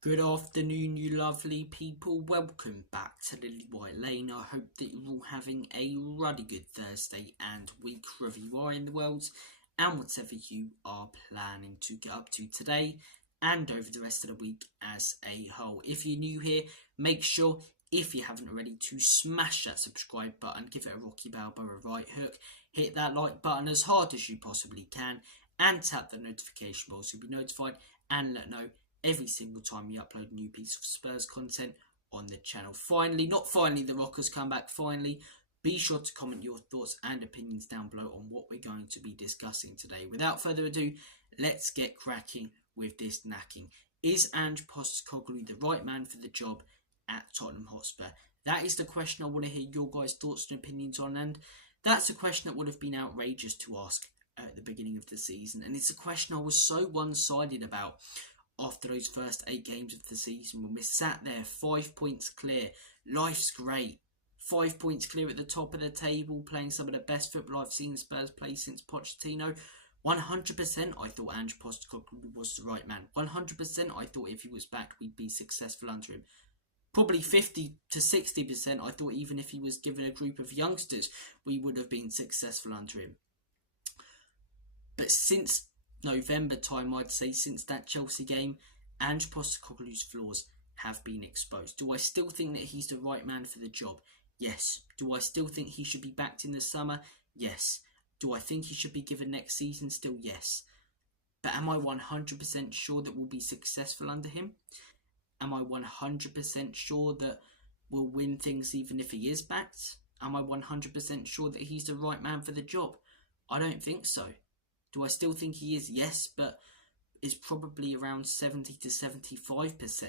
Good afternoon, you lovely people. Welcome back to Lily White Lane. I hope that you're all having a ruddy good Thursday and week wherever you are in the world, and whatever you are planning to get up to today and over the rest of the week as a whole. If you're new here, make sure, if you haven't already, to smash that subscribe button, give it a Rocky Balboa right hook, hit that like button as hard as you possibly can, and tap the notification bell so you'll be notified and let know every single time we upload a new piece of Spurs content on the channel. Finally, not finally, the Rockers come back. Finally, be sure to comment your thoughts and opinions down below on what we're going to be discussing today. Without further ado, let's get cracking with this knacking. Is Ange Postecoglou the right man for the job at Tottenham Hotspur? That is the question I want to hear your guys' thoughts and opinions on, and that's a question that would have been outrageous to ask at the beginning of the season, and it's a question I was so one-sided about after those first 8 games of the season, when we sat there 5 points clear. Life's great. 5 points clear at the top of the table, playing some of the best football I've seen Spurs play since Pochettino. 100% I thought Ange Postecoglou was the right man. 100% I thought if he was back, we'd be successful under him. Probably 50 to 60% I thought even if he was given a group of youngsters, we would have been successful under him. But since November time, I'd say, since that Chelsea game, Ange Postecoglou's flaws have been exposed. Do I still think that he's the right man for the job? Yes. Do I still think he should be backed in the summer? Yes. Do I think he should be given next season? Still yes. But am I 100% sure that we'll be successful under him? Am I 100% sure that we'll win things even if he is backed? Am I 100% sure that he's the right man for the job? I don't think so. Do I still think he is? Yes, but is probably around 70 to 75%.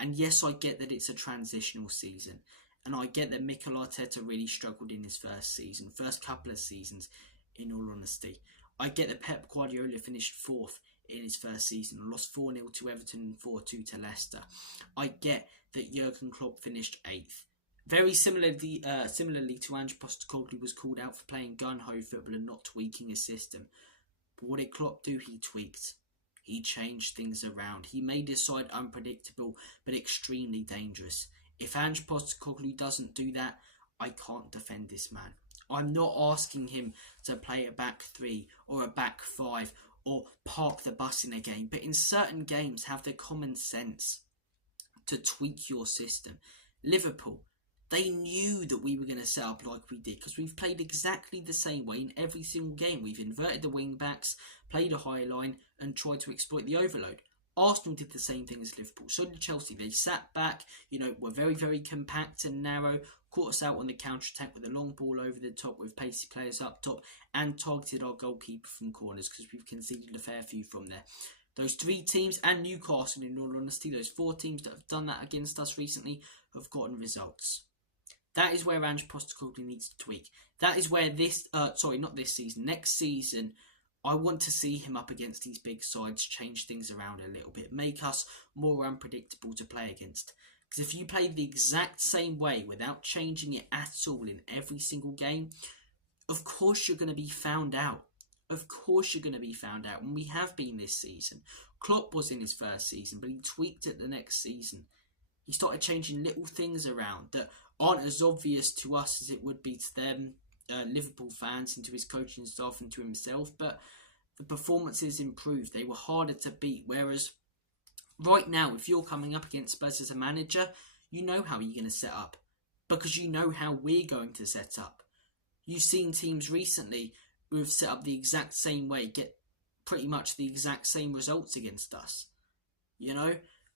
And yes, I get that it's a transitional season. And I get that Mikel Arteta really struggled in his first couple of seasons, in all honesty. I get that Pep Guardiola finished 4th in his first season and lost 4-0 to Everton and 4-2 to Leicester. I get that Jurgen Klopp finished 8th. Very similarly to Ange Postecoglou was called out for playing gun-ho football and not tweaking his system. But what did Klopp do? He tweaked. He changed things around. He made his side unpredictable but extremely dangerous. If Ange Postecoglou doesn't do that, I can't defend this man. I'm not asking him to play a back 3 or a back 5 or park the bus in a game, but in certain games have the common sense to tweak your system. Liverpool, they knew that we were going to set up like we did because we've played exactly the same way in every single game. We've inverted the wing backs, played a high line and tried to exploit the overload. Arsenal did the same thing as Liverpool. So did Chelsea. They sat back, were very, very compact and narrow, caught us out on the counter-attack with a long ball over the top with pacey players up top and targeted our goalkeeper from corners because we've conceded a fair few from there. Those 3 teams and Newcastle, in all honesty, those 4 teams that have done that against us recently have gotten results. That is where Ange Postecoglou needs to tweak. That is where next season, I want to see him up against these big sides, change things around a little bit, make us more unpredictable to play against. Because if you play the exact same way without changing it at all in every single game, of course you're going to be found out. Of course you're going to be found out. And we have been this season. Klopp was in his first season, but he tweaked it the next season. He started changing little things around that aren't as obvious to us as it would be to them, Liverpool fans, and to his coaching staff and to himself. But the performances improved. They were harder to beat. Whereas right now, if you're coming up against Spurs as a manager, you know how you're going to set up because you know how we're going to set up. You've seen teams recently who have set up the exact same way get pretty much the exact same results against us.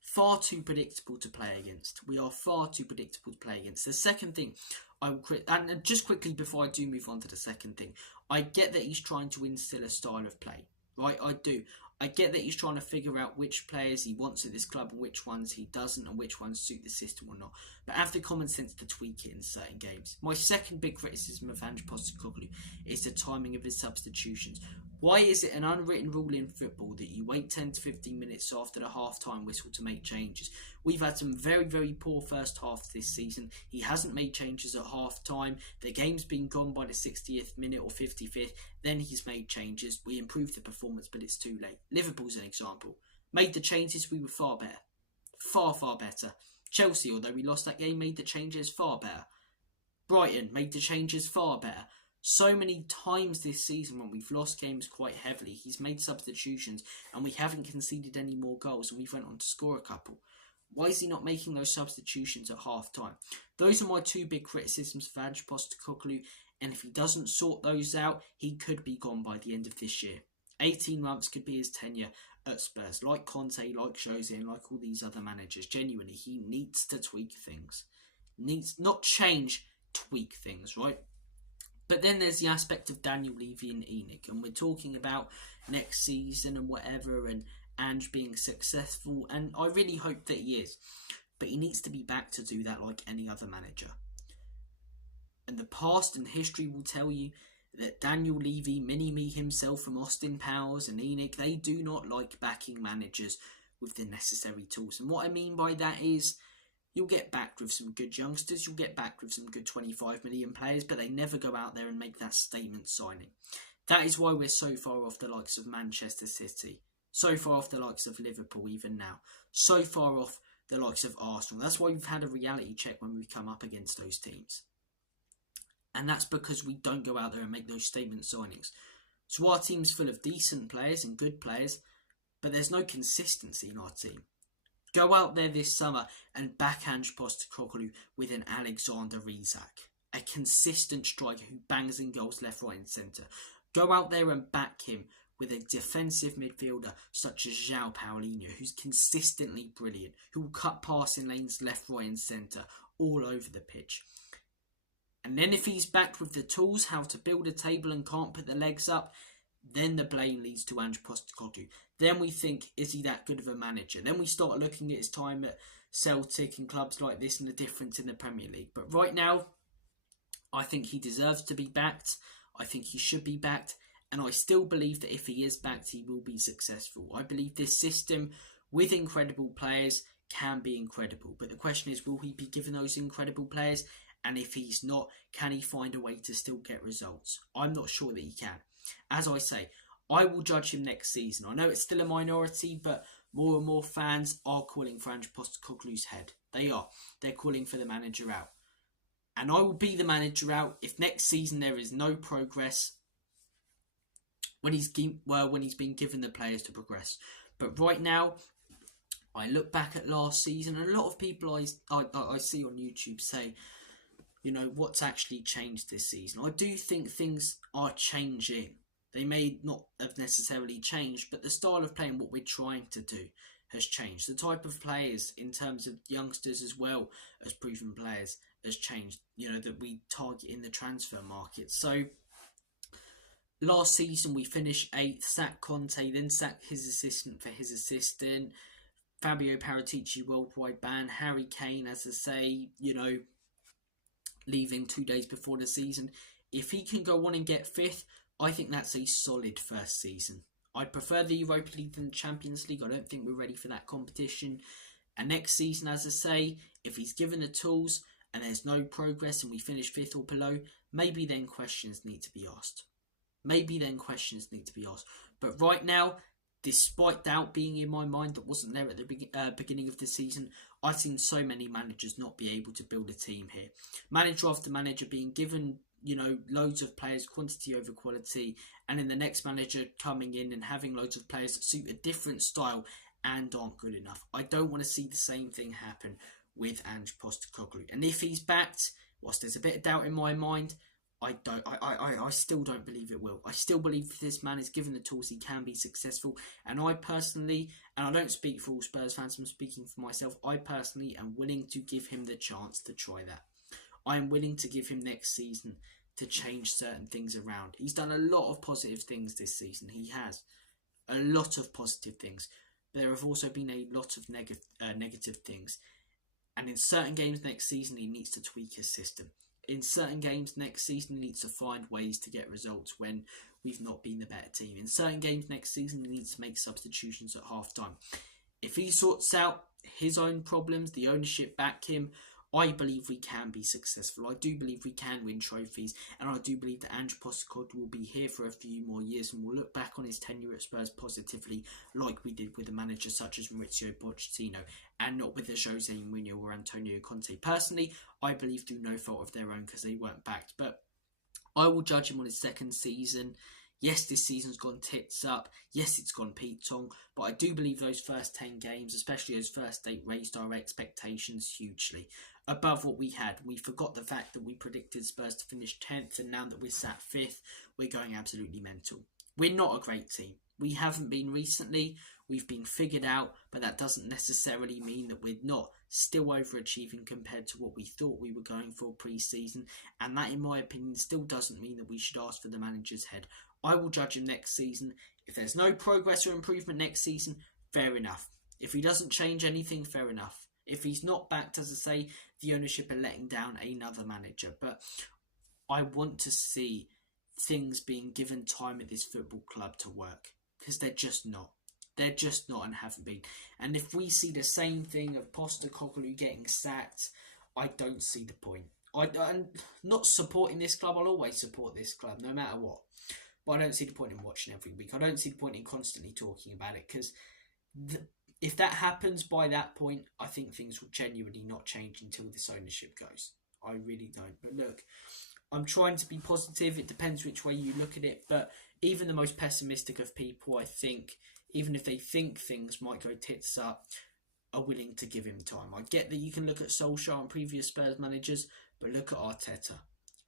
Far too predictable to play against. We are far too predictable to play against. The second thing and just quickly before I do move on to the second thing, I get that he's trying to instill a style of play, right? I do. I get that he's trying to figure out which players he wants at this club and which ones he doesn't and which ones suit the system or not. But have the common sense to tweak it in certain games. My second big criticism of Ange Postecoglou is the timing of his substitutions. Why is it an unwritten rule in football that you wait 10 to 15 minutes after the half-time whistle to make changes? We've had some very, very poor first half this season. He hasn't made changes at half-time. The game's been gone by the 60th minute or 55th. Then he's made changes. We improved the performance, but it's too late. Liverpool's an example. Made the changes, we were far better. Far, far better. Chelsea, although we lost that game, made the changes far better. Brighton made the changes far better. So many times this season when we've lost games quite heavily, he's made substitutions and we haven't conceded any more goals and we've went on to score a couple. Why is he not making those substitutions at half time? Those are my two big criticisms of Ange Postecoglou, and if he doesn't sort those out, he could be gone by the end of this year. 18 months could be his tenure at Spurs. Like Conte, like Jose, and like all these other managers. Genuinely, he needs to tweak things. Needs, not change, tweak things, right? But then there's the aspect of Daniel Levy and Enoch, and we're talking about next season and whatever, and Ange being successful, and I really hope that he is. But he needs to be back to do that like any other manager. And the past and history will tell you that Daniel Levy, Mini-Me himself from Austin Powers and Enoch, they do not like backing managers with the necessary tools. And what I mean by that is, you'll get backed with some good youngsters, you'll get backed with some good 25 million players, but they never go out there and make that statement signing. That is why we're so far off the likes of Manchester City, so far off the likes of Liverpool even now, so far off the likes of Arsenal. That's why we've had a reality check when we come up against those teams. And that's because we don't go out there and make those statement signings. So our team's full of decent players and good players, but there's no consistency in our team. Go out there this summer and back Ange Postecoglou with an Alexander Isak, a consistent striker who bangs in goals left, right and centre. Go out there and back him with a defensive midfielder such as João Paulinho, who's consistently brilliant, who will cut passing lanes left, right and centre all over the pitch. And then if he's backed with the tools, how to build a table and can't put the legs up, then the blame leads to Ange Postecoglou. Then we think, is he that good of a manager? Then we start looking at his time at Celtic and clubs like this and the difference in the Premier League. But right now, I think he deserves to be backed. I think he should be backed. And I still believe that if he is backed, he will be successful. I believe this system with incredible players can be incredible. But the question is, will he be given those incredible players? And if he's not, can he find a way to still get results? I'm not sure that he can. As I say, I will judge him next season. I know it's still a minority, but more and more fans are calling for Ange Postecoglou's head. They are. They're calling for the manager out. And I will be the manager out if next season there is no progress when he's been given the players to progress. But right now, I look back at last season, and a lot of people I see on YouTube say, you know, what's actually changed this season? I do think things are changing. They may not have necessarily changed, but the style of play and what we're trying to do has changed. The type of players, in terms of youngsters as well as proven players, has changed, you know, that we target in the transfer market. So, last season we finished 8th, sacked Conte, then sacked his assistant for his assistant. Fabio Paratici worldwide ban. Harry Kane, as I say, you know, leaving 2 days before the season. If he can go on and get 5th, I think that's a solid first season. I'd prefer the Europa League than the Champions League. I don't think we're ready for that competition. And next season, as I say, if he's given the tools and there's no progress and we finish 5th or below, maybe then questions need to be asked. But right now, despite doubt being in my mind that wasn't there at the beginning of the season, I've seen so many managers not be able to build a team here. Manager after manager being given, you know, loads of players, quantity over quality, and then the next manager coming in and having loads of players that suit a different style and aren't good enough. I don't want to see the same thing happen with Ange Postecoglou. And if he's backed, whilst there's a bit of doubt in my mind, I still don't believe it will. I still believe if this man is given the tools, he can be successful. And I personally, and I don't speak for all Spurs fans, I'm speaking for myself, I personally am willing to give him the chance to try that. I am willing to give him next season to change certain things around. He's done a lot of positive things this season. He has. A lot of positive things. But there have also been a lot of negative things. And in certain games next season, he needs to tweak his system. In certain games next season, he needs to find ways to get results when we've not been the better team. In certain games next season, he needs to make substitutions at half time. If he sorts out his own problems, the ownership back him, I believe we can be successful. I do believe we can win trophies, and I do believe that Ange Postecoglou will be here for a few more years, and we'll look back on his tenure at Spurs positively, like we did with a manager such as Mauricio Pochettino, and not with a Jose Mourinho or Antonio Conte. Personally, I believe through no fault of their own because they weren't backed, but I will judge him on his second season. Yes, this season's gone tits up. Yes, it's gone Pete Tong. But I do believe those first 10 games, especially those first 8, raised our expectations hugely above what we had. We forgot the fact that we predicted Spurs to finish 10th, and now that we're sat 5th, we're going absolutely mental. We're not a great team. We haven't been recently. We've been figured out, but that doesn't necessarily mean that we're not still overachieving compared to what we thought we were going for pre-season. And that, in my opinion, still doesn't mean that we should ask for the manager's head. I will judge him next season. If there's no progress or improvement next season, fair enough. If he doesn't change anything, fair enough. If he's not backed, as I say, the ownership are letting down another manager. But I want to see things being given time at this football club to work, because they're just not. They're just not and haven't been. And if we see the same thing of Postecoglou getting sacked, I don't see the point. I'm not supporting this club. I'll always support this club, no matter what. But I don't see the point in watching every week. I don't see the point in constantly talking about it, because if that happens by that point, I think things will genuinely not change until this ownership goes. I really don't. But look, I'm trying to be positive. It depends which way you look at it. But even the most pessimistic of people, I think, even if they think things might go tits up, are willing to give him time. I get that you can look at Solskjaer and previous Spurs managers, but look at Arteta.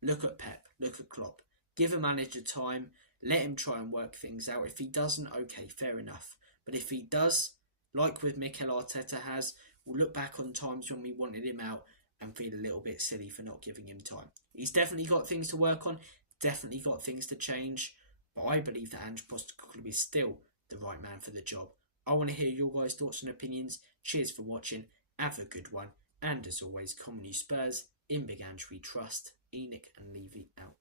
Look at Pep. Look at Klopp. Give a manager time. Let him try and work things out. If he doesn't, okay, fair enough. But if he does, like with Mikel Arteta has, we'll look back on times when we wanted him out and feel a little bit silly for not giving him time. He's definitely got things to work on, definitely got things to change, but I believe that Ange Postecoglou is still the right man for the job. I want to hear your guys' thoughts and opinions. Cheers for watching. Have a good one. And as always, Common You Spurs. In Big Ange we trust. Enoch and Levy out.